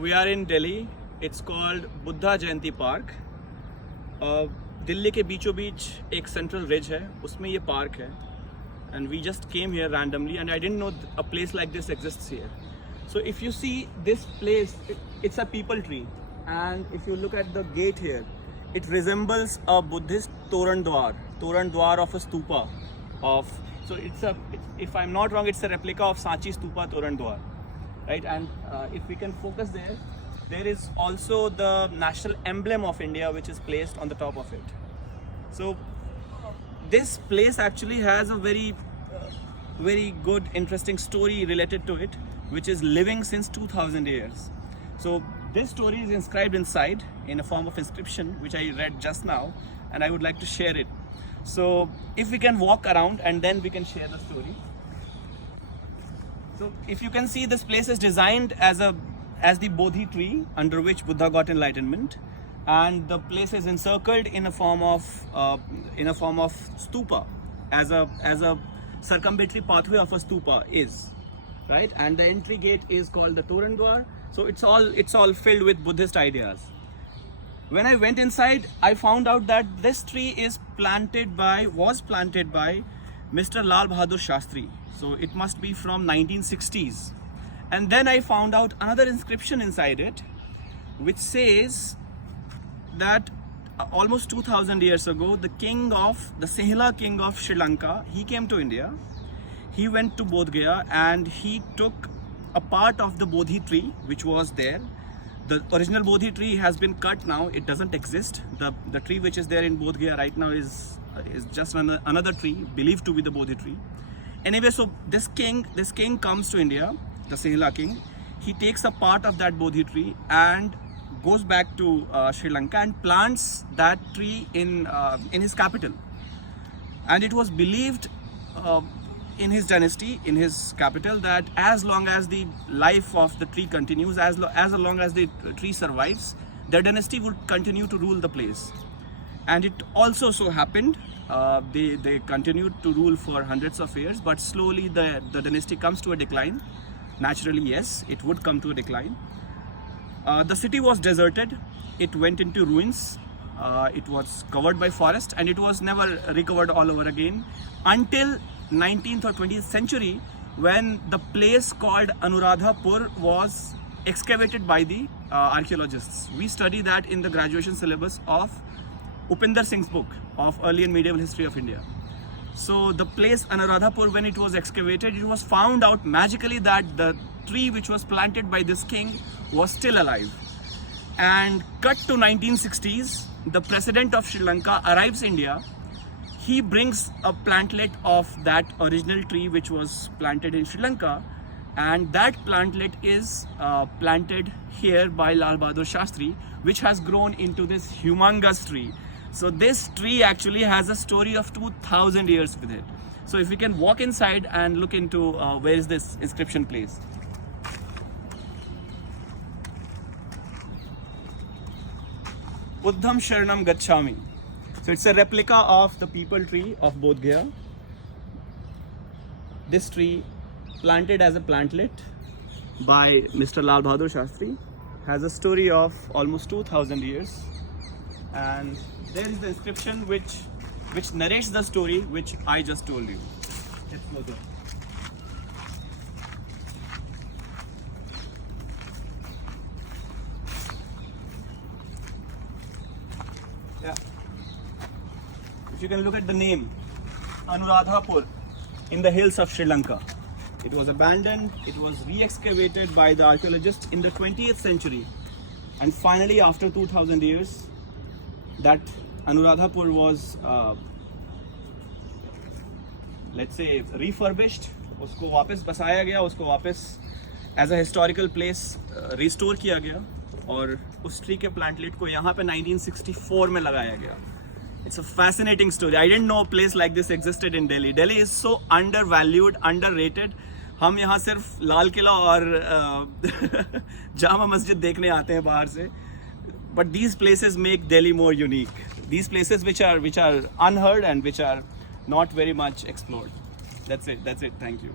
We are in Delhi. It's called Buddha Jayanti park. Delhi के बीचों बीच एक सेंट्रल रिज है, उसमें ये पार्क है. And we just came here randomly, and I didn't know a place like this exists here. So if you see this place, it's a people tree, and if you look at the gate here, it resembles a Buddhist Toran Dwar of a stupa. So if I'm not wrong, it's a replica of Sanchi Stupa Toran Dwar, right? And if we can focus there is also the national emblem of India, which is placed on the top of it. So this place actually has a very good, interesting story related to it, which is living since 2000 years. So this story is inscribed inside in a form of inscription, which I read just now, and I would like to share it. So if we can walk around and then we can share the story. So if you can see, this place is designed as the Bodhi tree under which Buddha got enlightenment, and the place is encircled in a form of stupa, as a circumambulatory pathway of a stupa is, right? And the entry gate is called the Toran Dwar. So it's all filled with Buddhist ideas. When I went inside, I found out that this tree was planted by Mr. Lal Bahadur Shastri. So it must be from 1960s. And then I found out another inscription inside it, which says that almost 2000 years ago, the Sinhala king of Sri Lanka, he came to India. He went to Bodh Gaya and he took a part of the Bodhi tree which was there. The original Bodhi tree has been cut now. It doesn't exist. The tree which is there in Bodh Gaya right now is just another tree believed to be the Bodhi tree. Anyway, so this king comes to India, the Sinhala king. He takes a part of that Bodhi tree and goes back to Sri Lanka and plants that tree in his capital. And it was believed in his dynasty, in his capital, that as long as the life of the tree continues, as long as the tree survives, their dynasty would continue to rule the place. And it also so happened, they continued to rule for hundreds of years, but slowly the dynasty comes to a decline. Naturally, yes, it would come to a decline. The city was deserted, it went into ruins, it was covered by forest, and it was never recovered all over again until 19th or 20th century, when the place called Anuradhapur was excavated by the archaeologists. We study that in the graduation syllabus of Upinder Singh's book of Early and Medieval History of India. So the place Anuradhapur, when it was excavated, it was found out magically that the tree which was planted by this king was still alive. And cut to 1960s, the president of Sri Lanka arrives India. He brings a plantlet of that original tree which was planted in Sri Lanka, and that plantlet is planted here by Lal Bahadur Shastri, which has grown into this humongous tree. So this tree actually has a story of 2000 years with it. So if we can walk inside and look into where is this inscription placed. Buddham Sharanam Gacchami. So it's a replica of the people tree of Bodh Gaya. This tree, planted as a plantlet by Mr. Lal Bahadur Shastri, has a story of almost 2000 years. And there is the inscription which narrates the story which I just told you. Let's go there. Yeah. If you can look at the name, Anuradhapur, in the hills of Sri Lanka. It was abandoned, it was re-excavated by the archaeologists in the 20th century. And finally, after 2000 years, that Anuradhapur was, let's say, refurbished. उसको वापस बसाया गया, उसको वापस as a historical place restore किया गया, और उस ट्री के प्लांटलेट को यहाँ पे 1964 में लगाया गया. It's a fascinating story. I didn't know a place like this existed in Delhi. Delhi is so undervalued, underrated. हम यहाँ सिर्फ लाल किला और जामा मस्जिद देखने आते हैं बाहर से. But these places make Delhi more unique. These places which are unheard and which are not very much explored. That's it. Thank you.